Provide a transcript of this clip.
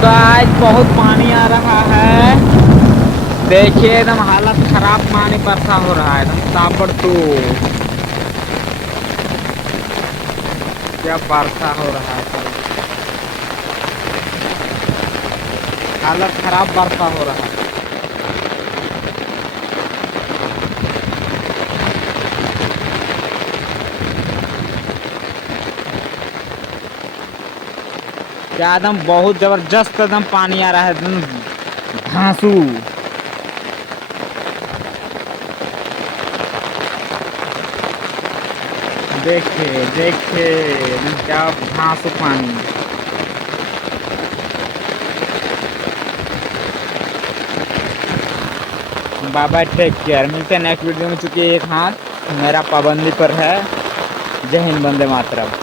Guys बहुत पानी आ रहा है। देखिए एकदम हालत खराब, पानी बरसा हो रहा है एकदम ताबड़तोड़। क्या बरसा हो रहा है सर, हालत खराब बरसा हो रहा है। क्या एकदम बहुत जबरदस्त एकदम पानी आ रहा है, एकदम धांसू। देखिए देखिए एकदम क्या धांसू पानी। बाय बाय, टेक केयर, मिलते हैं नेक्स्ट वीडियो में। चूंकि एक हाथ मेरा पाबंदी पर है। जय हिंद, वंदे मातरम।